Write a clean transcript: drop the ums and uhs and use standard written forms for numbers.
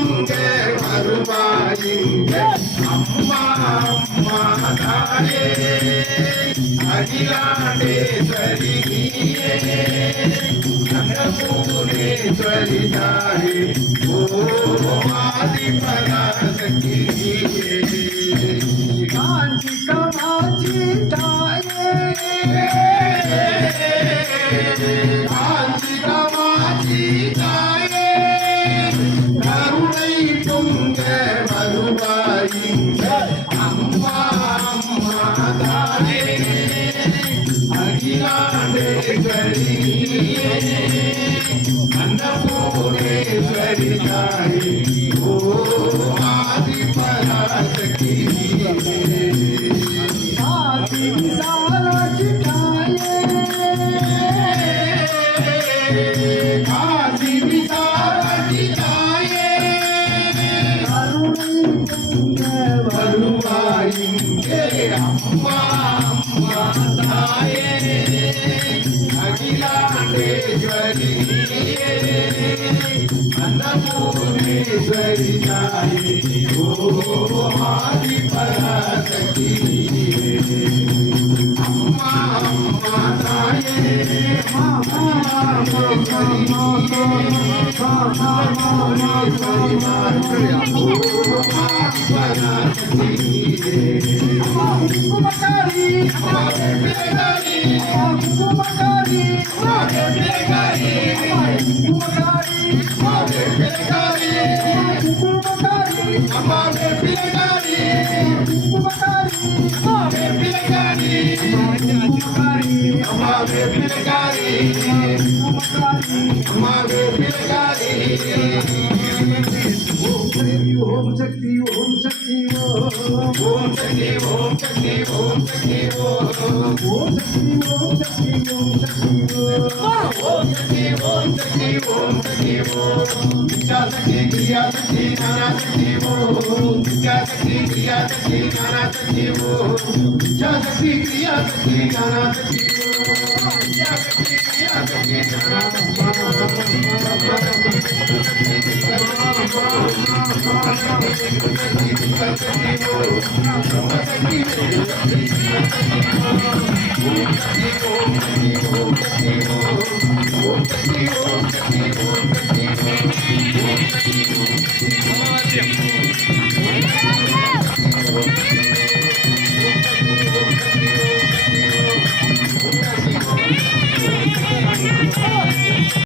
பொங்க வருவாயிங்க அம்மா அம்மா தாயே அகிலாண்டேஸ்வரி நீயே அன்னபூர்ணேஸ்வரி தாயே ஓம் ஆதிபராசக்தி காஞ்சி காமாட்சி தாயே காஞ்சி காமாட்சி தாயே கருணை பொங்க வருவாயிங்க அம்மா அம்மா தாயே அகிலாண்டேஸ்வரி நீயே அன்னபூர்ணேஸ்வரி தாயே ஓம் ஆதிபராசக்தி ஆதி விசாலாட்சி தாயே ஆதி விசாலாட்சி தாயே கருணை பொங்க வருவாயிங்கே அம்மா அம்மா தாயே அகிலாண்டேஸ்வரி நீயே அன்னபூர்ணேஸ்வரி தாயே ஓம் ஆதிபராசக்தி அம்மா அம்மா தாயே ओम शक्ति ओम शक्ति ओम शक्ति ओम शक्ति ओम शक्ति ओम शक्ति ओम शक्ति ओम शक्ति ओम शक्ति ओम शक्ति ओम शक्ति ओम इच्छा शक्ति क्रिया शक्ति ज्ञान शक्ति ओम इच्छा शक्ति क्रिया शक्ति ज्ञान शक्ति ओम इच्छा शक्ति क्रिया शक्ति ज्ञान शक्ति ओम इच्छा शक्ति क्रिया शक्ति ज्ञान शक्ति